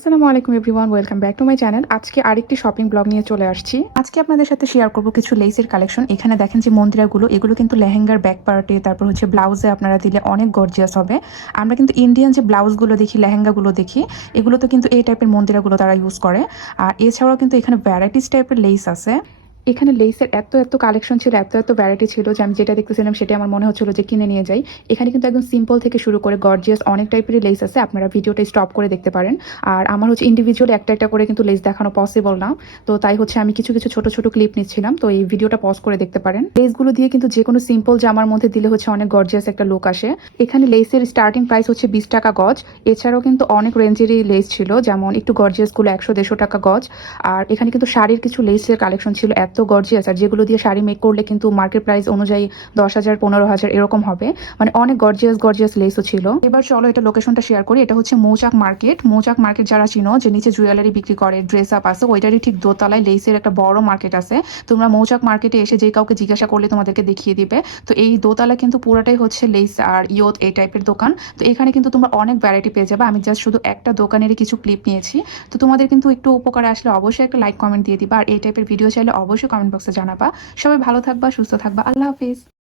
আসসালামু আলাইকুম everyone, welcome back to my channel. আজকে আরেকটি শপিং ব্লগ নিয়ে চলে আসছি। আজকে আপনাদের সাথে শেয়ার করব কিছু লেসের কালেকশন। এখানে দেখেন যে মন্দিরাগুলো, এগুলো কিন্তু লেহেঙ্গার ব্যাক পার্টে, তারপর হচ্ছে ব্লাউজে আপনারা দিলে অনেক গর্জিয়াস হবে। আমরা কিন্তু ইন্ডিয়ান যে ব্লাউজগুলো দেখি, লেহেঙ্গাগুলো দেখি, এগুলো তো কিন্তু এই টাইপের মন্দিরাগুলো তারা ইউজ করে। আর এছাড়াও কিন্তু এখানে ভ্যারাইটিস টাইপের লেস আছে। এখানে লেসের এত কালেকশন ছিল, এত ভ্যারাইটি ছিল যে আমি যেটা দেখতেছিলাম সেটা আমার মনে হচ্ছিল যে কিনে নিয়ে যাই। এখানে কিন্তু একদম সিম্পল থেকে শুরু করে গর্জিয়াস অনেক টাইপের লেস আছে। আপনারা ভিডিওটা স্টপ করে দেখতে পারেন। আর আমার হচ্ছে ইন্ডিভিজুয়ালি একটা করে কিন্তু লেস দেখানো পসিবল না, তো তাই হচ্ছে আমি কিছু কিছু ছোট ক্লিপ নিচ্ছিলাম। তো এই ভিডিওটা পজ করে দেখতে পারেন। লেসগুলো দিয়ে কিন্তু যে কোনো সিম্পল জামার মধ্যে দিলে হচ্ছে অনেক গর্জিয়াস একটা লুক আসে। এখানে লেসের স্টার্টিং প্রাইস হচ্ছে 20 টাকা গজ। এছাড়াও কিন্তু অনেক রেঞ্জেরই লেস ছিল, যেমন একটু গর্জিয়াসগুলো 100-150 টাকা গজ। আর এখানে কিন্তু শাড়ির কিছু লেসের কালেকশন ছিল এত গর্জিয়াস, আর যেগুলো দিয়ে শাড়ি মেক করলে কিন্তু মার্কেট প্রাইস অনুযায়ী 10,000 15,000 এরকম হবে। মানে অনেক গর্জিয়াস লেসও ছিল। এবার চলো এটা লোকেশনটা শেয়ার করি। এটা হচ্ছে মৌচাক মার্কেট। মৌচাক মার্কেট যারা চিনো, যে নিচে জুয়েলারি বিক্রি করে, ড্রেস আপ আছে, ওইটারই ঠিক দোতলায় লেসের একটা বড় মার্কেট আছে। তোমরা মৌচাক মার্কেটে এসে যে কাউকে জিজ্ঞাসা করলে তোমাদেরকে দেখিয়ে দিবে। তো এই দোতলা কিন্তু পুরোটাই হচ্ছে লেস আর ইয়ত এই টাইপের দোকান। তো এখানে কিন্তু তোমরা অনেক ভ্যারাইটি পেয়ে যাবে। আমি জাস্ট শুধু একটা দোকানেরই কিছু ক্লিপ নিয়েছি। তো তোমাদের কিন্তু একটু উপকারে আসলে অবশ্যই একটা লাইক কমেন্ট দিয়ে দিবা। আর এই টাইপের ভিডিও চাইলে অবশ্যই কমেন্ট বক্সে জানাবা। সবাই ভালো থাকবা, সুস্থ থাকবা। আল্লাহ হাফিজ।